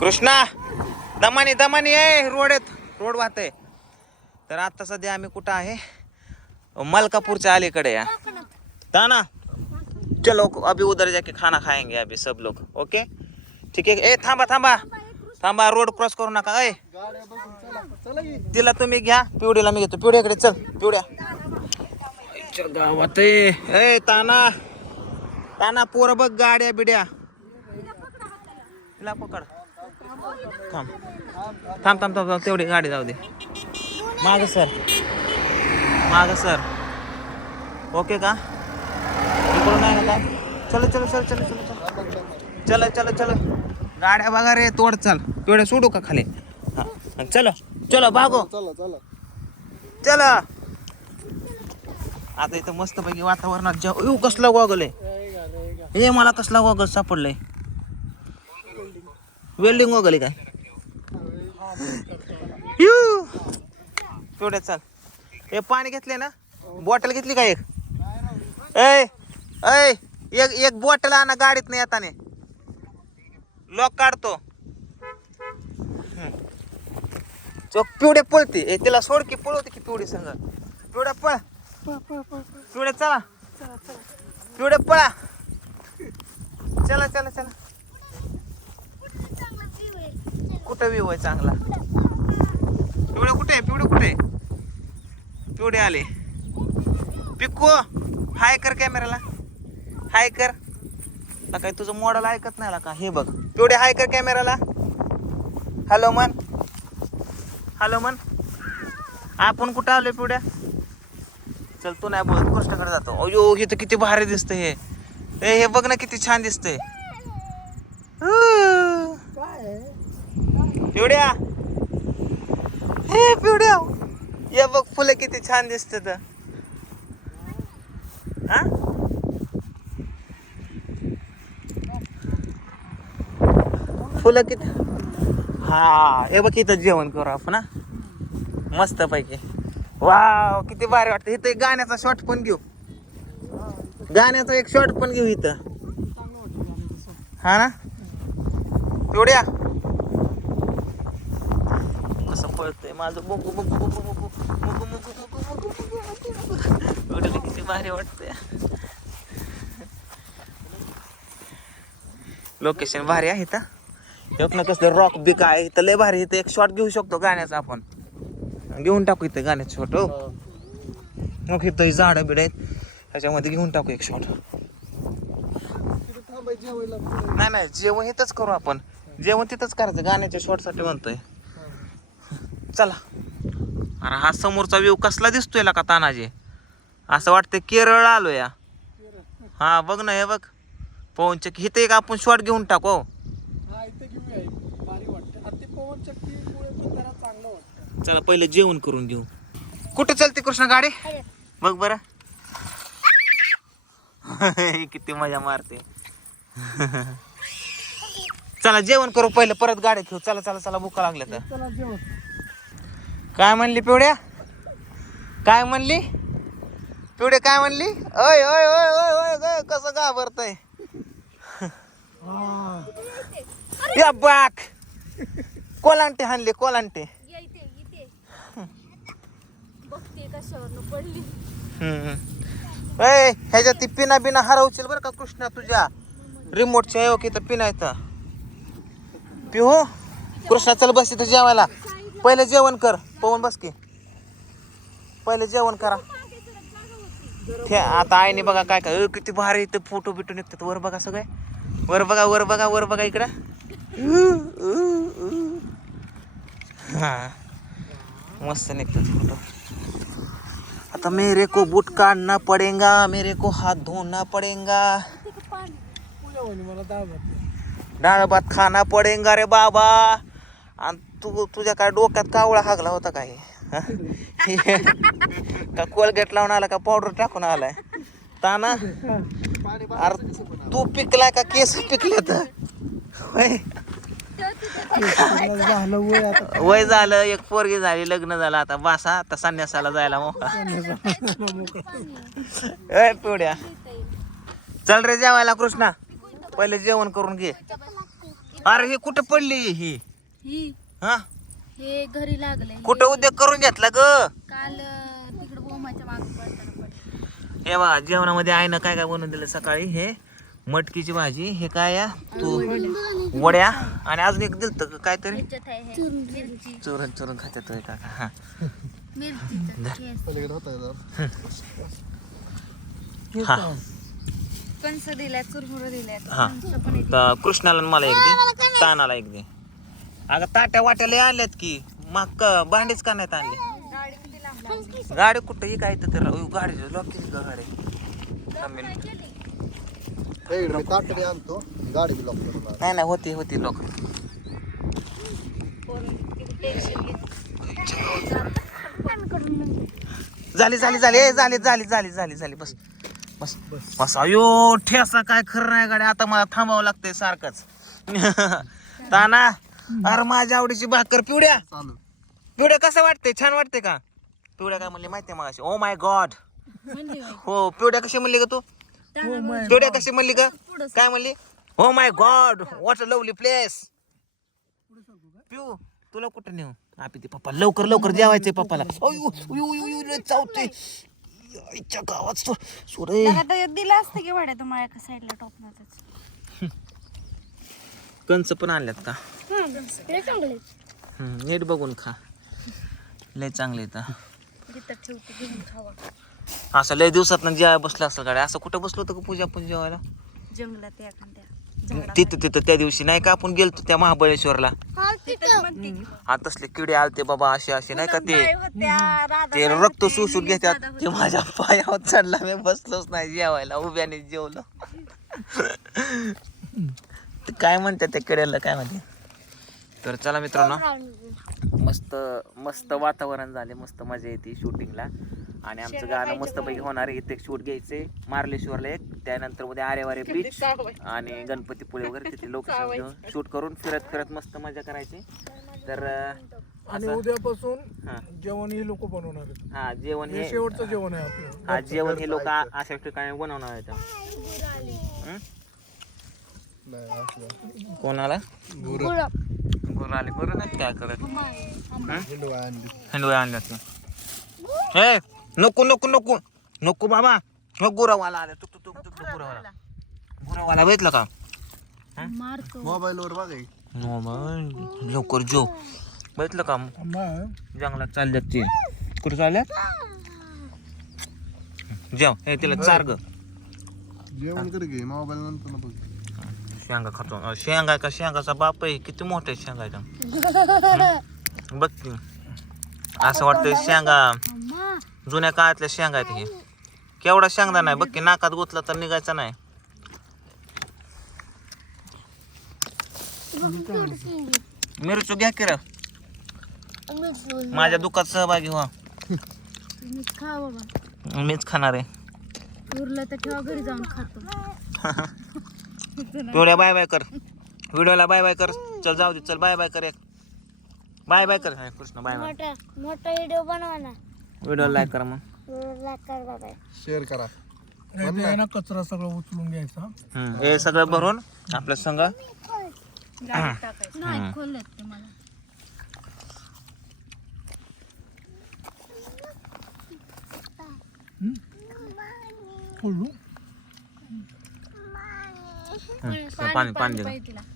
कृष्णा दमानी दमानी आहे रोड आहेत रोड वाहतय. तर आता सध्या आम्ही कुठं आहे? मलकापूरच्या अलीकडे या. ताना चलो अभी उधर जाके खाना खाएंगे अभी सब लोग ओके? ठीक आहे? ए थांबा थांबा. थांबा रोड क्रॉस करू नका. ए तिला तुम्ही घ्या पिवडीला मी घेतो. पिवड्याकडे चल पिवड्या. गावात ए, ताना. ताना पोर बघ गाड्या बिड्या. तिला पकड. थांब. थांब थांब थांब थांब. तेवढी गाडी जाऊ दे. माग सर. माग सर. ओके का? इकडून आहे ना काय? चलो चलो चलो चलो चलो चलो. चलो चलो गाड्या बघा रे तोड चाल. तेवढे सोडू का खाली? हा चलो. चलो भागो. चला चला. चला. आता इथं मस्त पैकी वातावरणात जेव कसला गॉगल आहे? हे मला कसला गॉगल सापडलंय? वेल्डिंग वगैरे काय? यू! तेवढ्या चाल. हे पाणी घेतले ना? बॉटल घेतली का एक? ऐ ऐ एक एक बॉटल आणा गाडीत नाही येताने. लॉक काढतो. चोक पिवडे पळते. ए, तिला सोड की पळवते की पिवडे संग. पिवड्या पळ. पिवड्या चला. पिवड्या पळा. चला चला चला. कुठं व्यू आहे चांगला? पिवड्या कुठे आहे? पिवडे कुठे आहे? पिवडे आले. पिको हाय कर कॅमेराला हाय कर. काय तुझं मॉडेल ऐकत नाही आला का? हे बघ. पिवडे हाय कर कॅमेराला हॅलो मन हॅलो मन आपण कुठं आलोय पिवड्या चल तू नाही बोलत. कृष्णाकडे जातो. अयो हे तर किती भारी दिसतंय हे. ए, हे बघ ना किती छान दिसतंय. पिवड्या. हे पिवड्या. ये बघ फुलं किती छान दिसत हा? फुलं किती? हा हे बघ इथं जेवण करू आपण मस्त पैकी वाव किती भारी वाटतं. इथं एक गाण्याचा शॉट पण घेऊ. गाण्याचा एक शॉट पण घेऊ इथं. हा ना? तेवढ्या कसं पळतंय माझं बघू बघू बघू बघू बघू बघू बघू बघू बघू एवढं किती भारी वाटतंय लोकेशन भारी आहे का एक ना कसलं रॉक बी आहे इथं लय भारी इथं एक शॉट घेऊ शकतो गाण्याचा आपण घेऊन टाकू इथं गाण्याचं शॉट हो मग इथं झाडं बिड आहेत त्याच्यामध्ये घेऊन टाकू एक शॉट नाही नाही जेवण इथंच करू आपण जेवण तिथंच करायचं गाण्याच्या शॉटसाठी म्हणतोय चला. अरे हा समोरचा व्ह्यू कसला दिसतोय का तानाजी? असं वाटतंय केरळ आलो या. हा बघ ना हे बघ. पवन चक्की इथं एक आपण शॉट घेऊन टाकू हो. चला पहिले जेवण करून घेऊ. कुठे चलते कृष्ण गाडी? बघ बर. किती मजा मारते. चला जेवण करू पहिले परत गाडी घेऊ. चला चला चला भुका लागल्या तर चला जेवण. काय म्हणली पिवड्या? काय म्हणली? पिवडे काय म्हणली? ओय ओय ओय ओय ओय ओय कसं घाबरतय? या बाक! कोलांटे हाणले कोलांटे. हम्म. ए ह्याच्यात ती पिना बिना हरवशील बरं का कृष्णा तुझ्या? रिमोटच्या आहे की तर पिना येतं पिहू कृष्णा चल बस इथं जेवायला. पहिले जेवण कर. पवन बस की. पहिले जेवण करा. ते आता आईने बघा काय काय. किती भारी इथं फोटो बिटो निघतात. वर बघा सगळे. वर बघा वर बघा वर बघा इकडं. हा. मस्त निघतात फोटो आता मेरे को बूट काटना पड़ेगा. मेरे को हाथ धोना पड़ेगा. डाळ भात खाना पडेंगा रे बाबा. आणि तू तुझ्या काय डोक्यात कावळा हागला होता काय? का कोलगेट लावून आला का पावडर टाकून आलाय? ताना? अरे तू पिकलाय का केस पिकले तर झालं वय वय झालं एक पोरगी झाली लग्न झालं आता बासा आता संन्यासाला जायला मोका ए पिवड्या. चल रे जेवायला कृष्णा. पहिले जेवण करून घे. अरे हे कुठं पडली ही? ही. हा? हे घरी लागले कुठं उद्योग करून घेतला ग? काल अं, तिकडे बोमाच्या मागे पडताना पडले. हे बघा जेवणामध्ये आहे ना काय काय बनवून दिलं सकाळी? हे मटकीची भाजी हे काय या? तू वड्या? आणि अजून एक दिलत काहीतरी? ह्याच्यात आहे हे मिरची. चुरून चुरून खात्यात होय काका. हा. मिरचीचं केस. हा. कणस दिल्यात चुरमुरं दिल्यात हा. कणसं पण येते. तर कृष्णाला आणि मला एक दे. तानाला एक दे. अगं ताट्या वाट्याला आल्यात की. मग क- भांडीच का नाहीत आणले? गाडी कुठं? ही काय तर गाडी लॉक केली का गाडी? ताटडी आणतो गाडी बी लॉक करून नाही नाही होती होती लॉक. झाली झाली झाली ए, झाली झाली झाली झाली झाली बस बस बस. अयो ठेसा काय खरं नाही गाडी. आता मला थांबावं लागतंय सारखंच. ताना अरे माझ्या आवडीची भाकर पिवड्या चालू पिवड्या कसं वाटते छान वाटते का? पिवड्या काय म्हणली माहितीये मग ओ माय गॉड म्हणली बाई. हो पिवड्या कशी म्हणली का तू? त्याला पिवड्या कशी म्हणली का काय म्हणली? हो my god what a lovely place पिऊ तुला कुठं नेऊ? आपी ते पप्पा लवकर लवकर जेवायचंय पप्पाला. अयो, अयो, अयो, अयो, लय चावते आईच्या गावात सो- सोडे तर दिलं असतं की वाड्या तुम्हाला एका साईडला टोपणातच. कंच पण आणल्यात का? हम्म, नीट बघून खा. लय चांगले असं लय दिवसात जेवायला बसलं असं गाडी असं कुठं बसलो होतं का पूजा पण जेवायला? जंगलात एखाद्या. तिथं तिथं त्या दिवशी. नाही का आपण गेलतो त्या महाबळेश्वरला. हा तसले किडे आलते बाबा असे असे. नाही का ते? ते रक्त सुसून घेतात. ते. माझ्या पायावर चढला मी बसलोच नाही जेवायला उभ्याने जेवलो. ते काय म्हणतात त्या किड्याला काय म्हणते? तर चला मित्रांनो. मस्त मस्त वातावरण झाले मस्त मजा येते शूटिंगला आणि आमचं गाणं मस्त पैकी होणार आहे. इथे एक शूट घ्यायचे मार्लेश्वरला एक. त्यानंतर उद्या आरेवारे बीच आणि गणपतीपुळे वगैरे तिथे लोकेशन घेऊन शूट करून फिरत फिरत मस्त मजा करायची. तर आणि उद्यापासून हा. जेवण ही लोक बनवणार आहेत. हा जेवण हे शेवटचं जेवण आहे आपलं. हा जेवण हे लोक अशा ठिकाणी बनवणार आहेत. हं? कोणाला? गुरं. आले. बरं नाही काय करत? हिंडवा आणली. हंडवे आणल्यात हे नको नको नको. नको बाबा. हो गुरावाला आला. तुक तुक तुक तुक गुरावाला. गुरावाला भेटला का? मारतो मोबाईलवर बघा. हो. बाई, लवकर जो भेटलं का? मग जंगलात चालल्यात ते. कुठे चालल्यात? जेव. हे तिला चार ग. जेवण कर घे मोबाईल नंतर बघ शेंगा खातो. अं, शेंगा का? शेंगाचा बाप आहे. किती मोठा आहे शेंगा इथं. बघ की. असं वाटतं शेंगा. जुन्या काळातल्या शेंगा आहेत हे. केवढा शेंगदा नाही. बघ की नाकात गुतला तर निघायचा नाही. मिरचू घ्या की रे. माझ्या दुकात सहभागी व्हा. मीच खा बाबा. मीच खाणार आहे. उरलं तर ठेवा घरी जाऊन खातो. पिवड्या बाय बाय कर. व्हिडिओला बाय बाय कर. चल जाऊ दे. चल बाय बाय कर एक. बाय बाय कर. Krishna bye bye. मोठा मोठा व्हिडिओ बनवा ना. व्हिडिओ लाईक कर मग. कर बाबा शेअर करा. ते आहे. ना कचरा सगळं उचलून घ्यायचा. हम्म, हे सगळं भरून आपल्या संग नाही खोलत ते मला. खोलू हम्म, पाणी पाणी दे